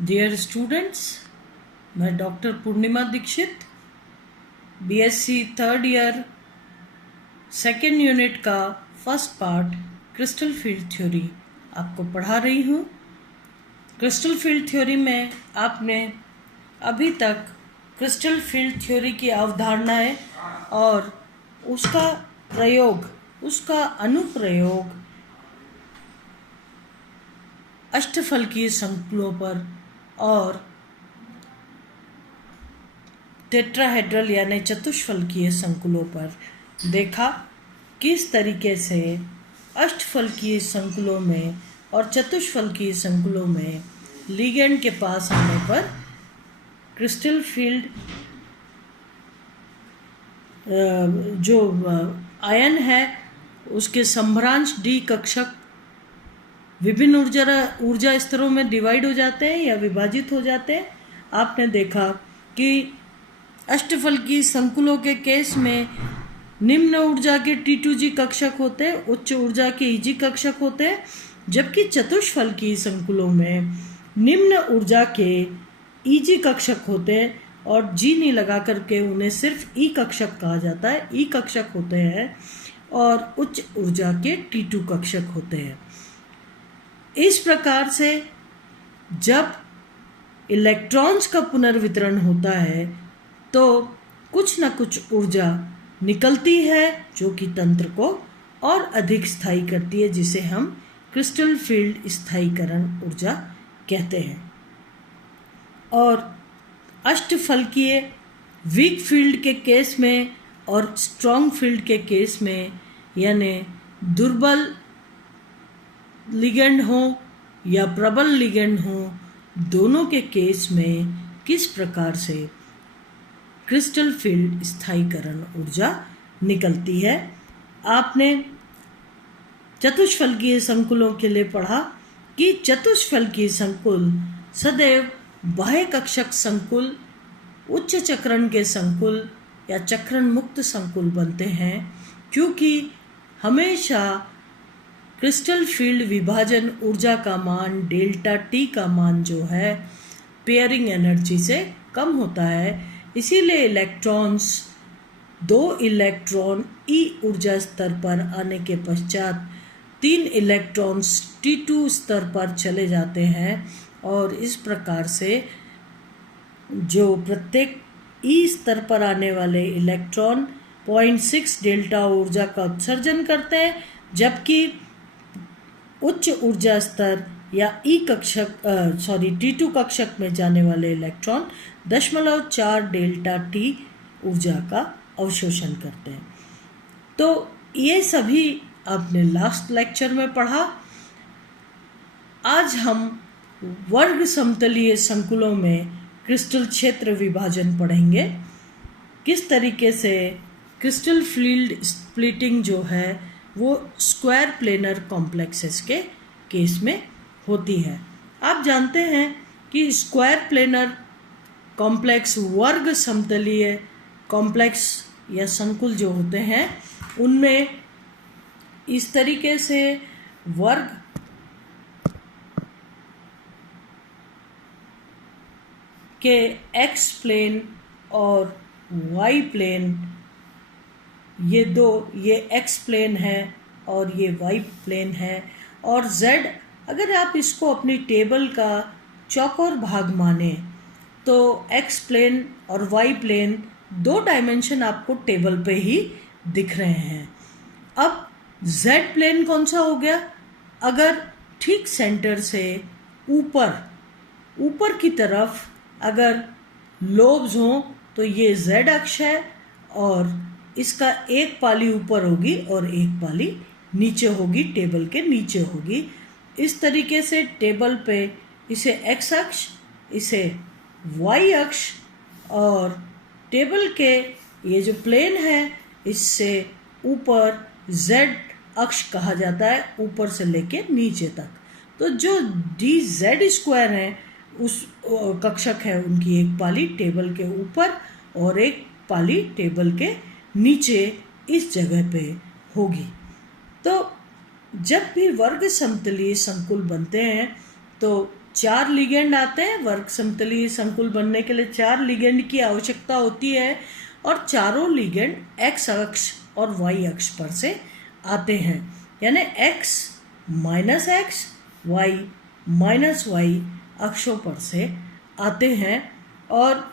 Dear students, मैं doctor Purnima Dixit BSc third year second unit का first part crystal field theory आपको पढ़ा रही हूँ। क्रिस्टल फील्ड थ्योरी में आपने अभी तक क्रिस्टल फील्ड थ्योरी की अवधारणाएं और उसका प्रयोग, उसका अनुप्रयोग अष्टफलकीय संकुलों पर और टेट्राहेड्रल यानी चतुष्फलकीय संकुलों पर देखा। किस तरीके से अष्टफलकीय संकुलों में और चतुष्फलकीय संकुलों में लिगेंड के पास आने पर क्रिस्टल फील्ड जो आयन है उसके संभ्रांश डी कक्षक विभिन्न ऊर्जा स्तरों में डिवाइड हो जाते हैं या विभाजित हो जाते हैं। आपने देखा कि अष्टफलकीय संकुलों के केस में निम्न ऊर्जा के T2G कक्षक होते हैं, उच्च ऊर्जा के EG कक्षक होते हैं, जबकि चतुष्फलकीय संकुलों में निम्न ऊर्जा के EG कक्षक होते हैं और G नहीं लगा करके उन्हें सिर्फ E कक्षक कहा जाता है। E कक्षक होते हैं और उच्च ऊर्जा के T2 कक्षक होते हैं। इस प्रकार से जब इलेक्ट्रॉन्स का पुनर्वितरण होता है तो कुछ न कुछ ऊर्जा निकलती है जो कि तंत्र को और अधिक स्थायी करती है, जिसे हम क्रिस्टल फील्ड स्थायीकरण ऊर्जा कहते हैं। और अष्टफलकीय वीक फील्ड के केस में और स्ट्रॉन्ग फील्ड के केस में, यानी दुर्बल लिगेंड हो या प्रबल लिगेंड हो, दोनों के केस में किस प्रकार से क्रिस्टल फील्ड स्थायीकरण ऊर्जा निकलती है। आपने चतुष्फलकीय संकुलों के लिए पढ़ा कि चतुष्फलकीय संकुल सदैव बाह्य कक्षक संकुल, उच्च चक्रण के संकुल या चक्रण मुक्त संकुल बनते हैं, क्योंकि हमेशा क्रिस्टल फील्ड विभाजन ऊर्जा का मान डेल्टा T का मान जो है पेयरिंग एनर्जी से कम होता है। इसीलिए इलेक्ट्रॉन्स 2 इलेक्ट्रॉन E ऊर्जा स्तर पर आने के पश्चात 3 इलेक्ट्रॉन्स T2 स्तर पर चले जाते हैं और इस प्रकार से जो प्रत्येक E स्तर पर आने वाले इलेक्ट्रॉन 0.6 डेल्टा ऊर्जा का उत्सर्जन करते हैं, जबकि उच्च ऊर्जा स्तर या T2 कक्षक में जाने वाले इलेक्ट्रॉन 0.4 डेल्टा T ऊर्जा का अवशोषण करते हैं। तो ये सभी आपने लास्ट लेक्चर में पढ़ा। आज हम वर्ग समतलीय संकुलों में क्रिस्टल क्षेत्र विभाजन पढ़ेंगे। किस तरीके से क्रिस्टल फील्ड स्प्लिटिंग जो है वो स्क्वायर प्लेनर कॉम्प्लेक्सेस के केस में होती है। आप जानते हैं कि स्क्वायर प्लेनर कॉम्प्लेक्स वर्ग समतलीय कॉम्प्लेक्स या संकुल जो होते हैं उनमें इस तरीके से वर्ग के एक्स प्लेन और वाई प्लेन, ये एक्स प्लेन है और ये वाई प्लेन है, और जेड, अगर आप इसको अपनी टेबल का चौकोर भाग माने तो एक्स प्लेन और वाई प्लेन 2 डायमेंशन आपको टेबल पे ही दिख रहे हैं। अब जेड प्लेन कौन सा हो गया? अगर ठीक सेंटर से ऊपर की तरफ अगर लोब्स हों तो ये जेड अक्ष है और इसका एक पाली ऊपर होगी और एक पाली नीचे होगी, टेबल के नीचे होगी। इस तरीके से टेबल पे इसे एक्स अक्ष, इसे वाई अक्ष और टेबल के ये जो प्लेन है इससे ऊपर जेड अक्ष कहा जाता है, ऊपर से लेके नीचे तक। तो जो DZ स्क्वायर है उस कक्षक है, उनकी एक पाली टेबल के ऊपर और एक पाली टेबल के नीचे इस जगह पे होगी। तो जब भी वर्ग समतलीय संकुल बनते हैं तो 4 लिगेंड आते हैं। वर्ग समतलीय संकुल बनने के लिए 4 लिगेंड की आवश्यकता होती है और चारों लिगेंड x अक्ष और y अक्ष पर से आते हैं, यानी x -x y -y अक्षों पर से आते हैं। और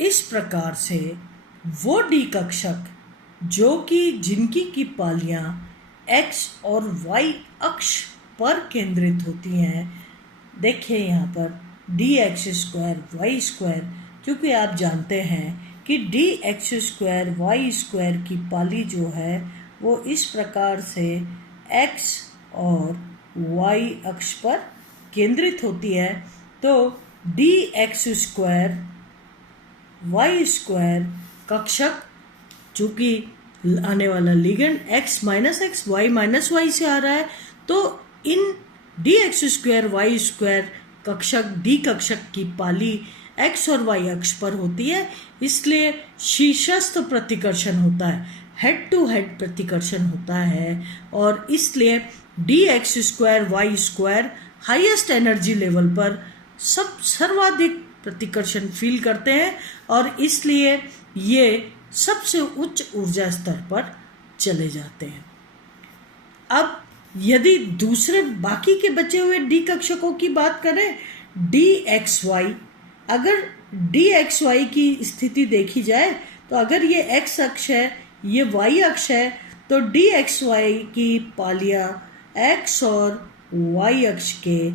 इस प्रकार से वो डी कक्षक जो कि जिनकी की पालियां x और y अक्ष पर केंद्रित होती हैं, देखिए यहाँ पर dx² y², क्योंकि आप जानते हैं कि dx² y² की पाली जो है वो इस प्रकार से x और y अक्ष पर केंद्रित होती है, तो dx² y² कक्षक चूँकि आने वाला ligand x -x y -y से आ रहा है, तो इन dx² y² कक्षक डी कक्षक की पाली x और y अक्ष पर होती है, इसलिए शीर्षस्थ प्रतिकर्षण होता है, हेड टू हेड प्रतिकर्षण होता है। और इसलिए dx² y² highest energy level पर सर्वाधिक प्रतिकर्षण फील करते हैं और इसलिए ये सबसे उच्च ऊर्जा स्तर पर चले जाते हैं। अब यदि दूसरे बाकी के बचे हुए डी कक्षकों की बात करें, dxy, अगर dxy की स्थिति देखी जाए तो अगर ये x अक्ष है, ये y अक्ष है, तो dxy की पालियां x और y अक्ष के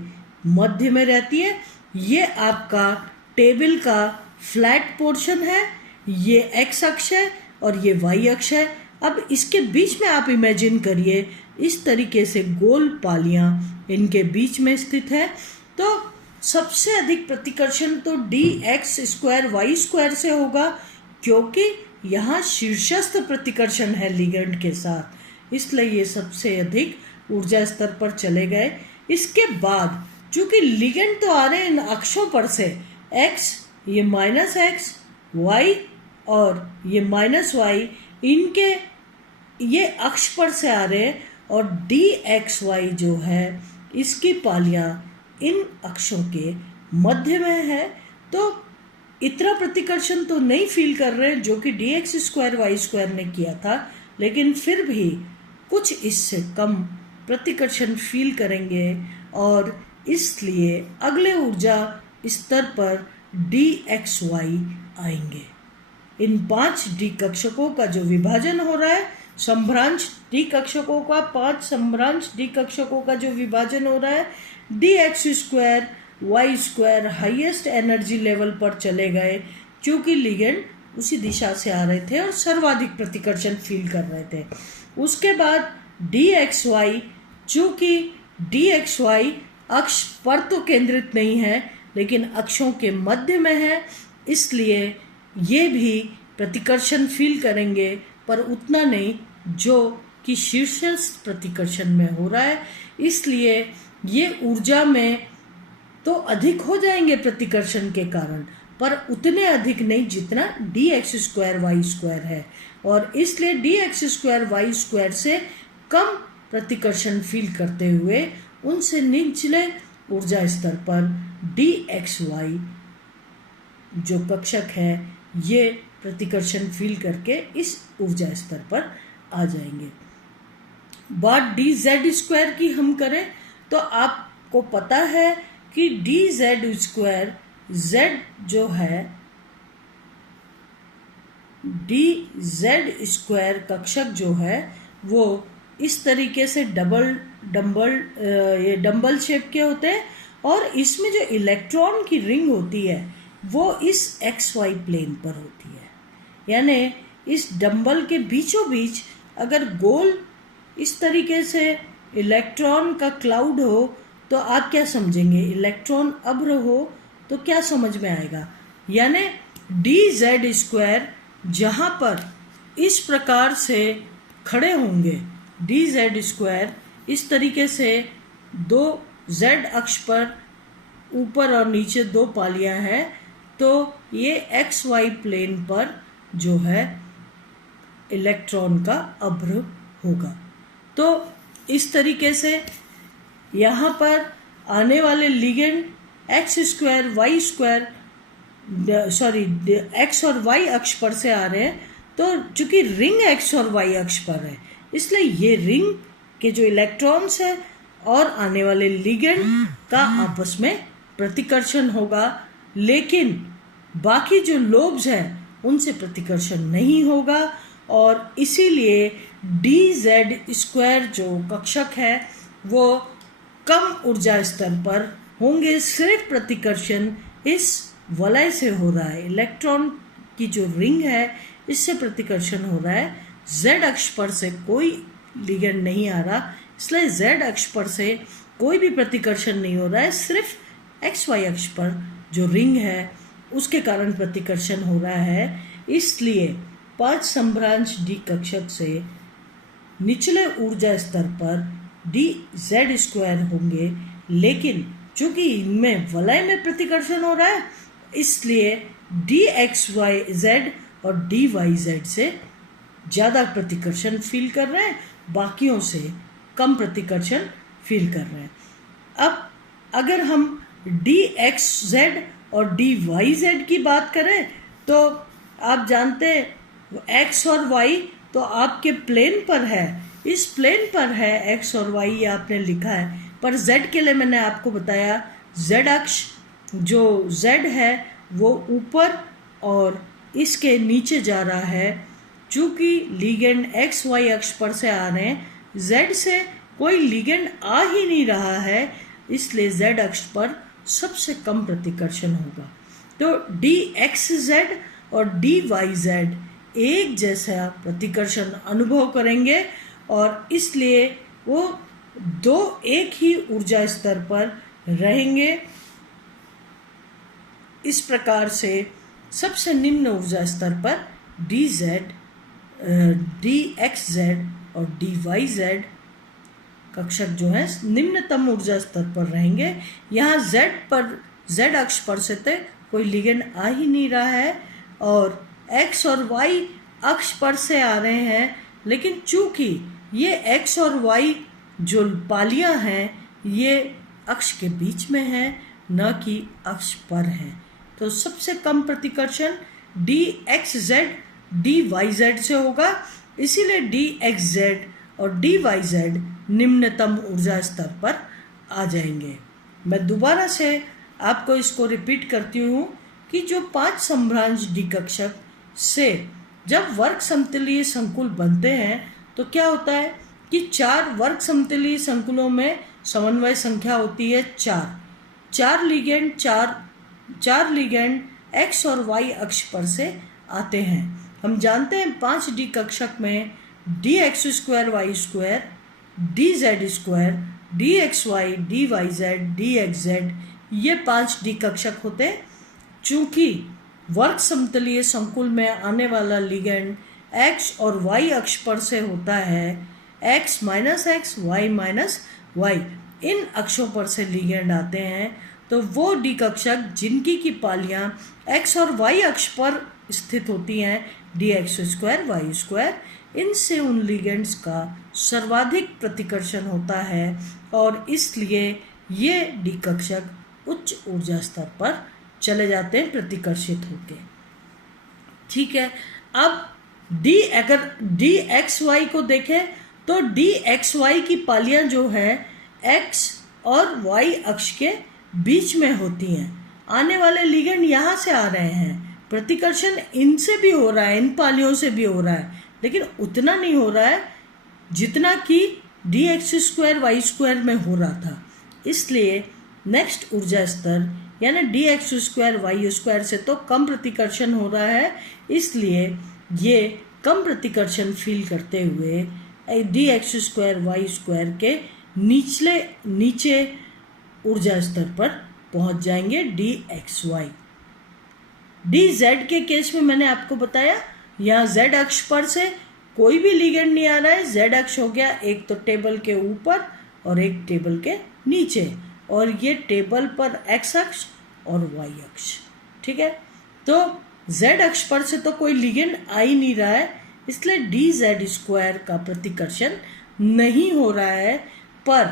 मध्य में रहती है। ये आपका टेबल का फ्लैट पोर्शन है, ये x अक्ष है और ये y अक्ष है। अब इसके बीच में आप इमेजिन करिए इस तरीके से गोल पालियां इनके बीच में स्थित है, तो सबसे अधिक प्रतिकर्षण तो dx² y² से होगा, क्योंकि यहाँ शीर्षस्थ प्रतिकर्षण है लिगेंड के साथ, इसलिए ये सबसे अधिक ऊर्जा स्तर पर चले गए। इसके बाद चूंकि लिगेंड तो आ रहे हैं इन अक्षों पर से, x, ये -x, y और ये -y, इनके ये अक्ष पर से आ रहे हैं और dxy जो है इसकी पालियां इन अक्षों के मध्य में है, तो इतना प्रतिकर्षण तो नहीं फील कर रहे जो कि dx² y² ने किया था, लेकिन फिर भी कुछ इससे कम प्रतिकर्षण फील करेंगे और इसलिए अगले ऊर्जा स्तर पर dxy आएंगे। इन 5 डी कक्षकों का जो विभाजन हो रहा है, संभ्रांश डी कक्षकों का, 5 संभ्रांश डी कक्षकों का जो विभाजन हो रहा है, dx² y² highest energy level पर चले गए, क्योंकि लिगेंड उसी दिशा से आ रहे थे और सर्वाधिक प्रतिकर्षण फील कर रहे थे। उसके बाद dxy, चूंकि dxy अक्ष पर तो केंद्रित नहीं है लेकिन अक्षों के मध्य में है, इसलिए ये भी प्रतिकर्षण फील करेंगे, पर उतना नहीं जो कि शीर्षस्थ प्रतिकर्षण में हो रहा है। इसलिए ये ऊर्जा में तो अधिक हो जाएंगे प्रतिकर्षण के कारण, पर उतने अधिक नहीं जितना dx² y² है, और इसलिए dx² y² से कम प्रतिकर्षण फील करते हुए उनसे निचले ऊर्जा स्तर पर dxy जो कक्षक है ये प्रतिकर्षण फील करके इस ऊर्जा स्तर पर आ जाएंगे। बात dz² की हम करें तो आपको पता है कि dz² z जो है dz² कक्षक जो है वो इस तरीके से ये डंबल शेप के होते हैं और इसमें जो इलेक्ट्रॉन की रिंग होती है वो इस xy प्लेन पर होती है, यानी इस डंबल के बीचों बीच अगर गोल इस तरीके से इलेक्ट्रॉन का क्लाउड हो तो आप क्या समझेंगे, इलेक्ट्रॉन अभ्र हो तो क्या समझ में आएगा, यानी dz² जहाँ पर इस प्रकार से खड़े होंगे, dz² इस तरीके से दो z अक्ष पर ऊपर और नीचे 2 पालियां हैं, तो ये xy प्लेन पर जो है इलेक्ट्रॉन का अभ्र होगा। तो इस तरीके से यहाँ पर आने वाले ligand x square y square sorry x और वाई अक्ष पर से आ रहे हैं, तो चूंकि रिंग एक्स और वाई अक्ष पर है इसलिए ये रिंग के जो इलेक्ट्रॉन्स है और आने वाले लिगेंड का आपस में प्रतिकर्षण होगा, लेकिन बाकी जो लोब्स हैं उनसे प्रतिकर्षण नहीं होगा और इसीलिए डी जेड स्क्वायर जो कक्षक है वो कम ऊर्जा स्तर पर होंगे। सिर्फ प्रतिकर्षण इस वलय से हो रहा है, इलेक्ट्रॉन की जो रिंग है इससे प्रतिकर्षण हो रहा है। जेड अक्ष पर से कोई लिगेंड नहीं आ रहा, इसलिए जेड अक्ष पर से कोई भी प्रतिकर्षण नहीं हो रहा है। सिर्फ एक्स वाई अक्ष पर जो रिंग है उसके कारण प्रतिकर्षण हो रहा है। इसलिए 5 संभ्रांश डी कक्षक से निचले ऊर्जा स्तर पर डी जेड स्क्वायर होंगे, लेकिन चूंकि इनमें वलय में प्रतिकर्षण हो रहा है इसलिए डी एक्स वाई जेड और डी वाई जेड से ज़्यादा प्रतिकर्षण फील कर रहे हैं, बाकियों से कम प्रतिकर्षण फील कर रहे हैं। अब अगर हम डी एक्स जेड और डी वाई जेड की बात करें तो आप जानते हैं एक्स और वाई तो आपके प्लेन पर है, इस प्लेन पर है एक्स और वाई, ये आपने लिखा है, पर जेड के लिए मैंने आपको बताया जेड अक्ष जो जेड है वो ऊपर और इसके नीचे जा रहा है। चूंकि लिगेंड एक्स वाई अक्ष पर से आ रहे हैं, जेड से कोई लिगेंड आ ही नहीं रहा है, इसलिए जेड अक्ष पर सबसे कम प्रतिकर्षण होगा। तो डी एक्स जेड और डी वाई जेड एक जैसा प्रतिकर्षण अनुभव करेंगे और इसलिए वो दो एक ही ऊर्जा स्तर पर रहेंगे। इस प्रकार से सबसे निम्न ऊर्जा स्तर पर D Z, d x z और डी वाई जेड कक्षक जो है निम्नतम ऊर्जा स्तर पर रहेंगे। यहाँ जेड अक्ष पर से तो कोई लिगेंड आ ही नहीं रहा है और एक्स और वाई अक्ष पर से आ रहे हैं, लेकिन चूंकि ये एक्स और वाई जो पालियां हैं ये अक्ष के बीच में है, न कि अक्ष पर है, तो सबसे कम प्रतिकर्षण d x z d y z से होगा। इसीलिए डी एक्स जेड और डी वाई जेड निम्नतम ऊर्जा स्तर पर आ जाएंगे। मैं दोबारा से आपको इसको रिपीट करती हूँ कि जो 5 संभ्रांश डी कक्षक से जब वर्ग समतलीय संकुल बनते हैं तो क्या होता है कि 4 वर्ग समतलीय संकुलों में समन्वय संख्या होती है 4 लिगेंड एक्स और वाई अक्ष पर से आते हैं। हम जानते हैं 5 डी कक्षक में d x square y square, d z square, d x y, d y z, d x z, ये 5 डी कक्षक होते हैं। चूंकि वर्ग समतलीय संकुल में आने वाला लिगेंड एक्स और वाई अक्ष पर से होता है, X minus X, Y minus Y, इन अक्षों पर से लिगेंड आते हैं, तो वो डी कक्षक जिनकी की पालियां एक्स और वाई अक्ष पर स्थित होती हैं, d x square y square, इनसे उन लिगेंड्स का सर्वाधिक प्रतिकर्षण होता है और इसलिए ये डी कक्षक उच्च ऊर्जा स्तर पर चले जाते हैं प्रतिकर्षित होके। ठीक है, अब अगर डी एक्स वाई को देखें तो डी एक्स वाई की पालियां जो है एक्स और वाई अक्ष के बीच में होती हैं। आने वाले लिगेंड यहाँ से आ रहे हैं, प्रतिकर्षण इनसे भी हो रहा है, इन पालियों से भी हो रहा है, लेकिन उतना नहीं हो रहा है जितना कि d x square y square में हो रहा था। इसलिए नेक्स्ट ऊर्जा स्तर यानी d x square y square से तो कम प्रतिकर्षण हो रहा है, इसलिए ये कम प्रतिकर्षण फील करते हुए d x square y square के नीचे ऊर्जा स्तर पर पहुंच जाएंगे d x y. D z के केस में मैंने आपको बताया यहाँ जेड अक्ष पर से कोई भी लिगेंड नहीं आ रहा है। जेड अक्ष हो गया एक तो टेबल के ऊपर और एक टेबल के नीचे, और ये टेबल पर एक्स अक्ष और वाई अक्ष। ठीक है, तो जेड अक्ष पर से तो कोई लिगेंड आ ही नहीं रहा है, इसलिए डी जेड स्क्वायर का प्रतिकर्षण नहीं हो रहा है। पर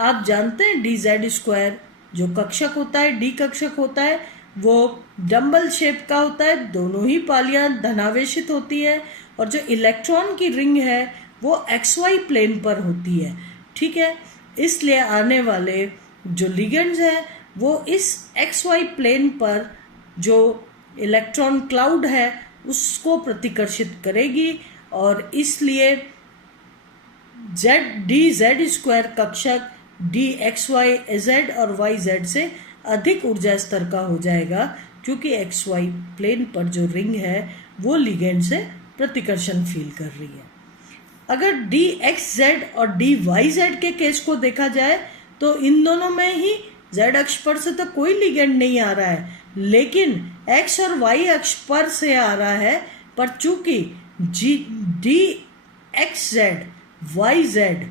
आप जानते हैं डी जेड स्क्वायर जो कक्षक होता है, डी कक्षक होता है, वो डंबल शेप का होता है, दोनों ही पालियां धनावेशित होती है, और जो इलेक्ट्रॉन की रिंग है वो XY प्लेन पर होती है। ठीक है, इसलिए आने वाले जो लिगेंड्स हैं वो इस XY प्लेन पर जो इलेक्ट्रॉन क्लाउड है उसको प्रतिकर्षित करेगी, और इसलिए Z कक्षक DXYZ और YZ से अधिक ऊर्जा स्तर का हो जाएगा, क्योंकि XY प्लेन पर जो रिंग है वो लिगेंड से प्रतिकर्षण फील कर रही है। अगर DXZ और DYZ के केस को देखा जाए तो इन दोनों में ही Z अक्ष पर से तो कोई लिगेंड नहीं आ रहा है, लेकिन X और Y अक्ष पर से आ रहा है। पर चूंकि DXZ YZ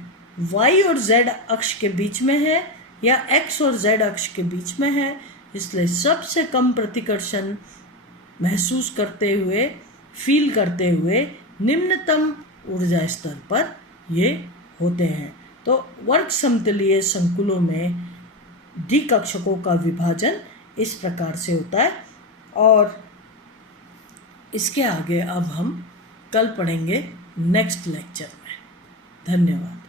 Y और Z अक्ष के बीच में है या X और Z अक्ष के बीच में है, इसलिए सबसे कम प्रतिकर्षण महसूस करते हुए, फील करते हुए निम्नतम ऊर्जा स्तर पर ये होते हैं। तो वर्ग समतलीय संकुलों में डी कक्षकों का विभाजन इस प्रकार से होता है, और इसके आगे अब हम कल पढ़ेंगे नेक्स्ट लेक्चर में। धन्यवाद।